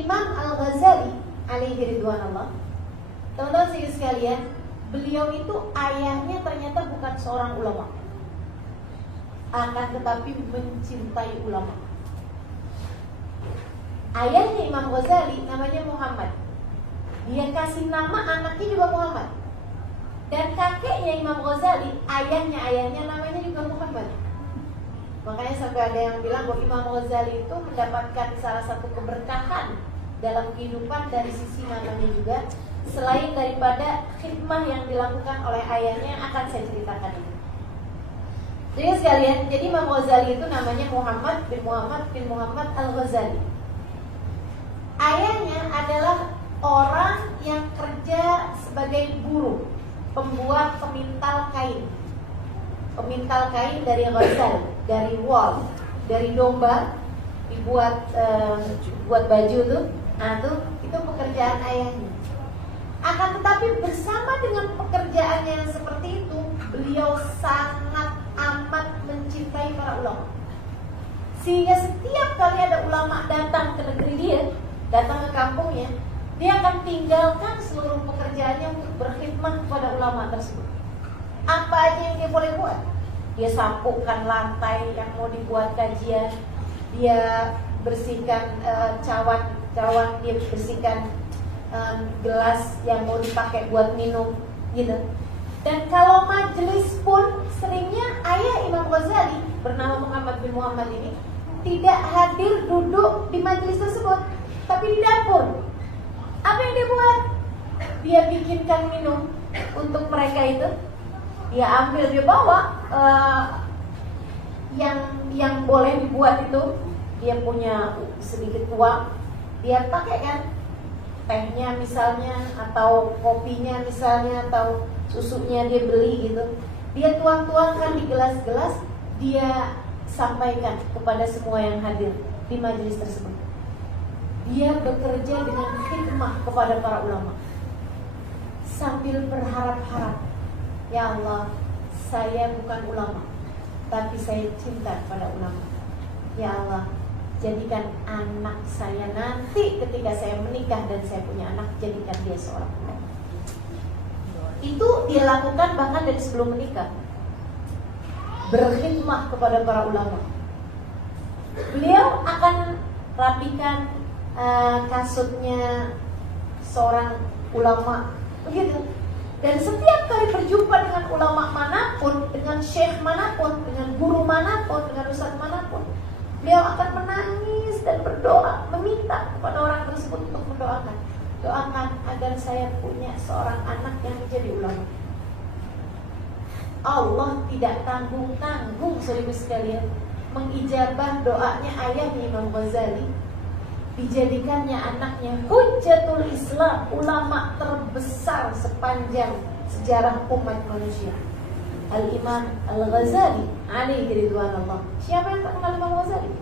Imam Al-Ghazali alaihi ridwanullah, teman-teman sekalian, beliau itu ayahnya ternyata bukan seorang ulama, akan tetapi mencintai ulama. Ayahnya Imam Ghazali namanya Muhammad. Dia kasih nama anaknya juga Muhammad. Dan kakeknya Imam Ghazali, ayahnya namanya juga Muhammad. Makanya sampai ada yang bilang bahwa Imam Ghazali itu mendapatkan salah satu keberkahan dalam kehidupan dari sisi namanya juga, selain daripada khidmah yang dilakukan oleh ayahnya yang akan saya ceritakan ini. Jadi sekalian, jadi Imam Ghazali itu namanya Muhammad bin Muhammad Al-Ghazali. Ayahnya adalah orang yang kerja sebagai buruh, pembuat pemintal kain. Pemintal kain dari ghazal, dari wool, dari domba, dibuat buat baju tuh. Nah, itu pekerjaan ayahnya. Akan tetapi bersama dengan pekerjaannya yang seperti itu, beliau sangat amat mencintai para ulama. Sehingga setiap kali ada ulama datang ke negeri dia, datang ke kampungnya, dia akan tinggalkan seluruh pekerjaannya untuk berkhidmat kepada ulama tersebut. Apa aja yang dia boleh buat? Dia sapukan lantai yang mau dibuat kajian, dia bersihkan cawan, dia bersihkan gelas yang mau dipakai buat minum, gitu. Dan kalau majelis pun seringnya ayah Imam Ghazali bernama Muhammad bin Muhammad ini tidak hadir duduk di majelis tersebut, tapi di dapur. Apa yang dia buat? Dia bikinkan minum untuk mereka itu. Dia ambil, dia bawa yang boleh dibuat itu. Dia punya sedikit uang, dia pakai kan, tehnya misalnya, atau kopinya misalnya, atau susunya dia beli gitu. Dia tuang-tuangkan di gelas-gelas, dia sampaikan kepada semua yang hadir di majelis tersebut. Dia bekerja dengan hikmah kepada para ulama, sambil berharap-harap, ya Allah, saya bukan ulama, tapi saya cinta kepada ulama. Ya Allah, jadikan anak saya nanti ketika saya menikah dan saya punya anak, jadikan dia seorang ulama. Itu dia lakukan bahkan dari sebelum menikah, berkhidmah kepada para ulama. Beliau akan rapikan kasutnya seorang ulama, begitu. Dan setiap kali berjumpa dengan ulama manapun, dengan syekh manapun, dengan guru manapun, dengan ustadz manapun, beliau akan menangis dan berdoa, meminta kepada orang tersebut untuk mendoakan. Doakan agar saya punya seorang anak yang menjadi ulama. Allah tidak tanggung-tanggung, saudara sekalian, mengijabah doanya ayahnya Imam Ghazali. Dijadikannya anaknya Hujjatul Islam, ulama terbesar sepanjang sejarah umat manusia, Al-Imam Al-Ghazali alaihi ridwanullah. Siapa yang tak kenal Imam Ghazali?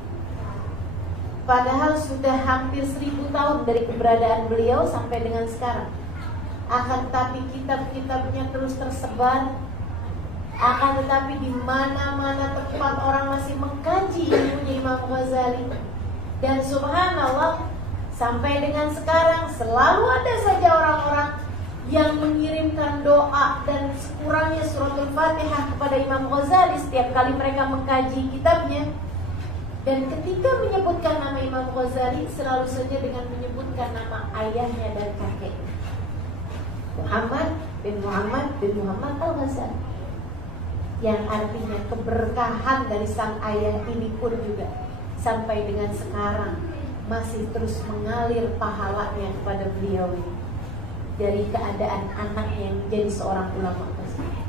Padahal sudah hampir 1000 tahun dari keberadaan beliau sampai dengan sekarang. Akan tetapi kitab-kitabnya terus tersebar. Akan tetapi di mana-mana tempat orang masih mengkaji ilmunya Imam Ghazali. Dan subhanallah, sampai dengan sekarang selalu ada saja orang-orang yang mengirimkan doa dan sekurangnya suratul Fatihah kepada Imam Ghazali setiap kali mereka mengkaji kitabnya. Dan ketika menyebutkan nama Imam Ghazali, selalu saja dengan menyebutkan nama ayahnya dan kakeknya, Muhammad bin Muhammad Al-Ghazali, yang artinya keberkahan dari sang ayah ini pun juga sampai dengan sekarang masih terus mengalir pahalanya kepada beliau ini, dari keadaan anaknya yang menjadi seorang ulama tersebut.